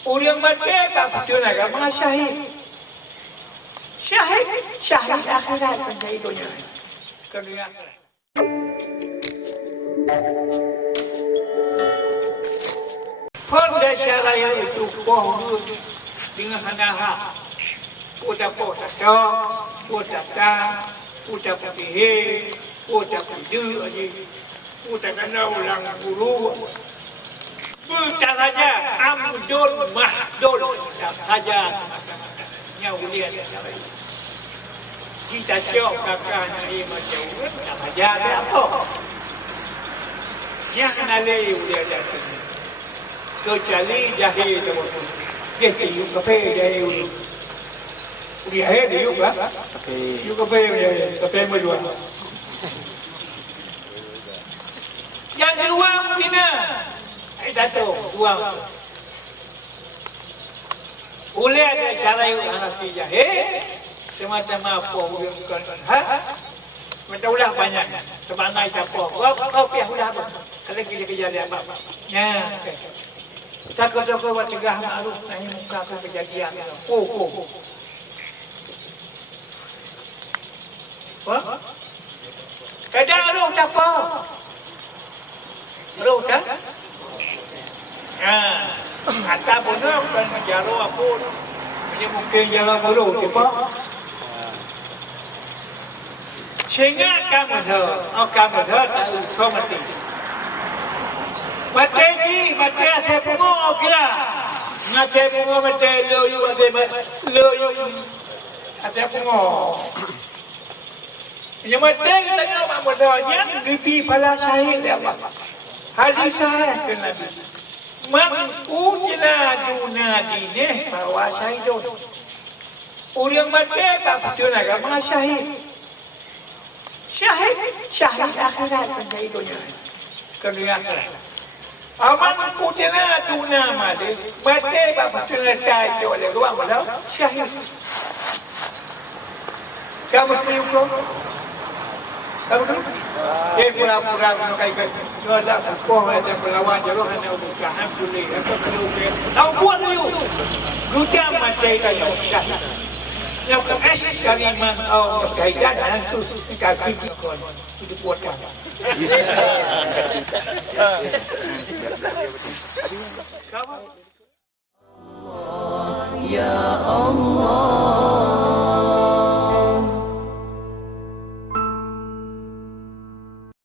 Orang mati tak betul agama syahid. Syahid akhirat menjadi dunia. Dunia akhirat. Fondasi raya itu pohon dengan hanaha. Udah potong, udah tang, udah putih, udah putih aja, udah kena ulang bulu. Bukan saja amdul mahdul tak saja nyaulian kita syok kakak ni macam tak saja ada apa yang nalai ulian datang kecuali jahil tu dia tiup kafe jahil ulian dia tiup kan tiup kafe berdua yang kedua Medina Dato' buang. Boleh ada cara yang anak saja. Semacam apa bukan? Macam ulah banyak. Sebanyak apa? Kau pihak ulah apa? Kalau kita kerja dia apa? Ya. Takut-takut buat cegah malu. Nanya muka aku kejadian. Oh. Apa? Kadang lu siapa? Lu kan? Kata benar bukan menjaro apa dia mungkin jalan baru apa sehingga kamu tak usah mati saya pungo kira saya pungo mati loyu ada pungo yang mati kita nak modalnya lebih pala syahid apa hadis syahid kena Man utila duna dineh bahwa syahidun. Orang mati tak betul agama syahid. Syahid akhirat menjadi dunia. Dunia akhirat. Aman utila duna mati tak betul cai oleh ruang malam syahid. Kamu perlu kamu pura-pura kayak ada poh ada pelawan jauh hanya buka hamdulillah apa perlu ke tahu buat dulu guda mati kayu syahid yang keas kaliman syahidan itu kaki kon itu buatkan